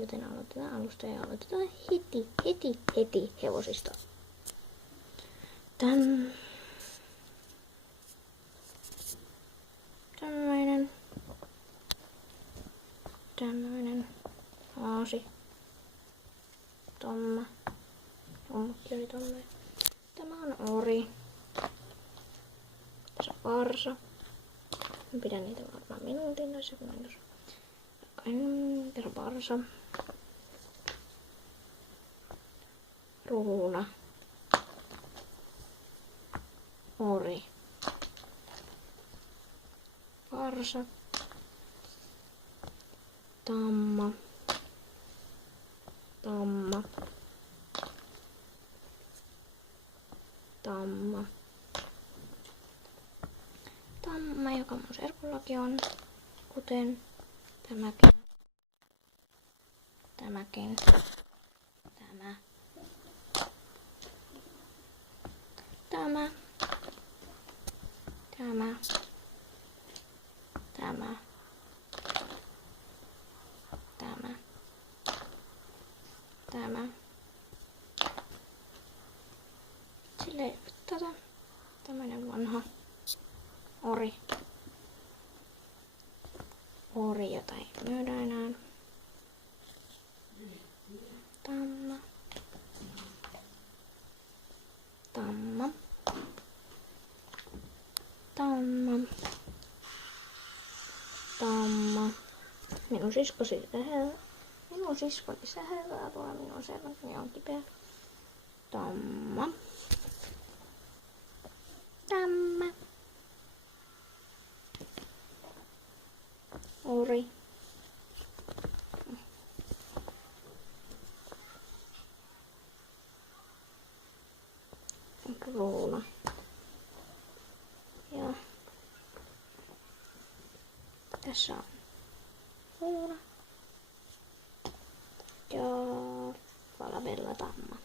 joten aloitetaan alusta ja aloitetaan heti hevosista. Tämmöinen aasi. Tommokin oli tommoinen. Tämä on ori. Tässä on varsa. Mä pidän niitä varmaan minuutin tässä, kun tässä on varsa. Ruuna. Ori. Varsa. Tamma. Tamma, joka mun serkullakin on, kuten tämäkin. Tämä. Silleen tämmönen vanha ori, jota ei myydä enää. Tamma. Minun siskoni sähävää tuolla minun servani on kipeä. Tamma. Ori. Ruuna. Ja tässä on ruuna. Ja Falabella Tamma.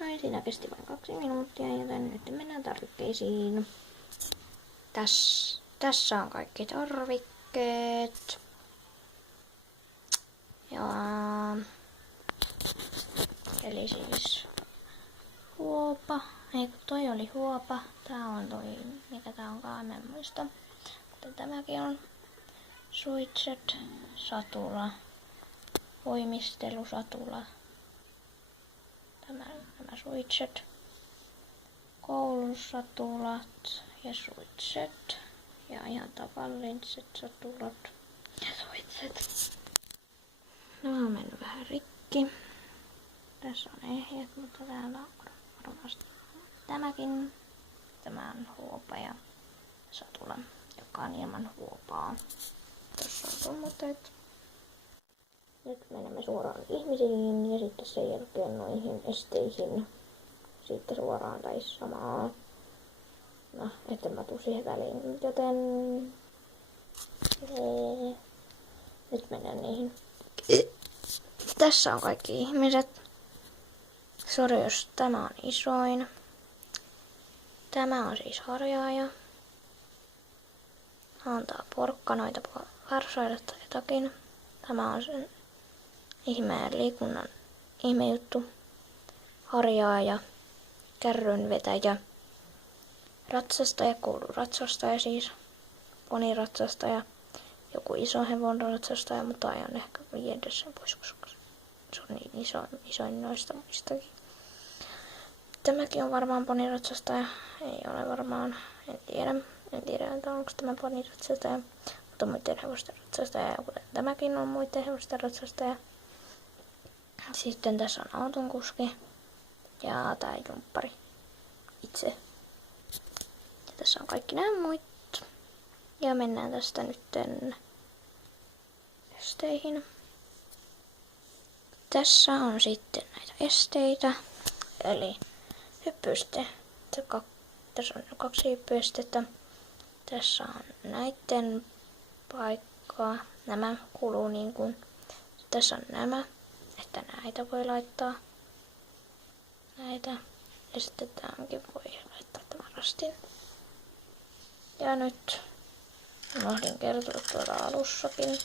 Noin, siinä kesti vain 2 minuuttia, joten nyt mennään tarvikkeisiin. Tässä on kaikki tarvikkeet. Ja eli siis huopa. Ei kun toi oli huopa. Tää on toi, mikä tää onkaan, en muista. Mutta tämäkin on suitset, satula, voimistelusatula. Nämä suitset, koulusatulat ja suitset. Ja ihan tavalliset satulat ja suitset. Nämä on mennyt vähän rikki. Tässä on ehjät, mutta täällä on varmasti tämäkin. Tämä on huopa ja satula, joka on ilman huopaa. Tässä on tommoset. Nyt menemme suoraan ihmisiin ja sitten sen jälkeen noihin esteihin. Sitten suoraan tai samaa. No, etten mä tuu siihen väliin, joten nyt mennään niihin. Tässä on kaikki ihmiset. Sori, jos tämä on isoin. Tämä on siis harjaaja. Antaa porkkanoita varsoille tai jotakin. Tämä on sen ihmeen liikunnan ihmejuttu. Harjaaja, kärrynvetäjä, ratsastaja, kouluratsastaja siis, poniratsastaja, joku iso hevonratsastaja, mutta aion ehkä viedä sen pois, koska se on niin isoin noista muistakin. Tämäkin on varmaan poniratsastaja, ei ole varmaan, en tiedä, onko tämä poniratsastaja, mutta muiden hevosten ratsastaja, kuten tämäkin on muiden hevosten ratsastaja. Sitten tässä on autonkuski ja tää jumppari itse. Ja tässä on kaikki nämä muut. Ja mennään tästä nytten esteihin. Tässä on sitten näitä esteitä. Eli hyppyeste. Tässä on 2 hyppyestettä. Tässä on näiden paikkaa. Nämä kuluu niin kuin. Tässä on nämä. Että näitä voi laittaa. Näitä. Ja sitten tämäkin voi laittaa tämän rastin. Ja nyt Unohdin kertoa tuolla alussakin.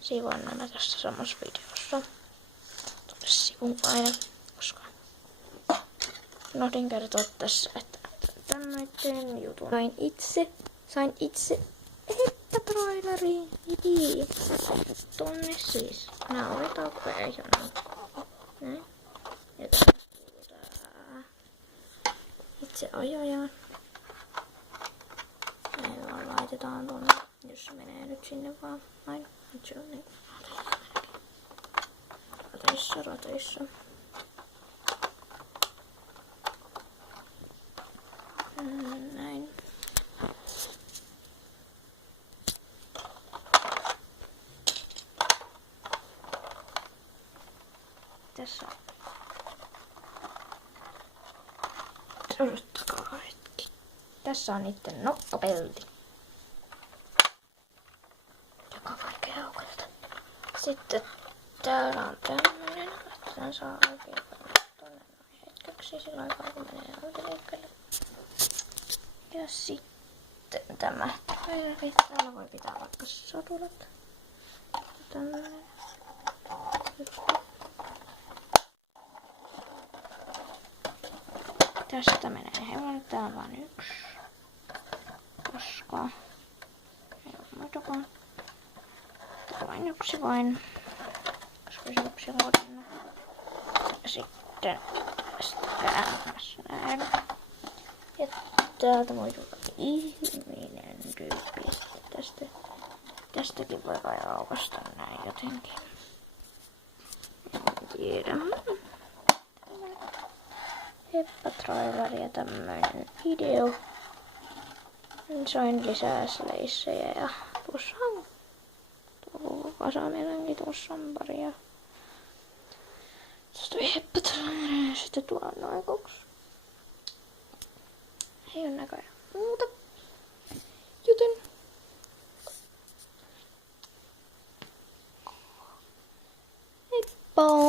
Sivuan nämä tässä samassa videossa. Tuonne sivun aina, koska unohdin kertoa tässä, että tämmöinen jutun sain itse heppatroilariin. Tonne siis nauritaukoja ja näin. Ja tää itse ajajaan. Näin vaan laitetaan tonne, jos se menee nyt sinne vaan. Näin. Nyt se on niin rateissa. Näin. Tässä odottakaa hetki. Tässä on niitten nokkapelti. Joka kaikkea aukolta. Sitten täällä on tämmönen, että tän saa oikein tonne hetkeksi sillä aikaa kun menee autoliikkeelle. Ja sitten tämä traileri. Täällä voi pitää vaikka sotulat. Tämmönen. Tästä menee hevonen. Tää on vain yksi. Koska ei ole muitakaan. Vain yksi vain. Koska se yksi on kodannut. Ja sitten tästä käännässä näin. Ja täältä voi tulla ihminen tyyppi. Tästäkin voi kai aukasta näin jotenkin. En tiedä. Heppatraileri ja tämmöinen video. Sain lisää sleissejä ja tuossa on kasamelankin, tuossa on pari ja tuosta toi heppatraileri ja sitten tuolla on noin kaksi. Ei oo näköjään muuta. Joten heippa!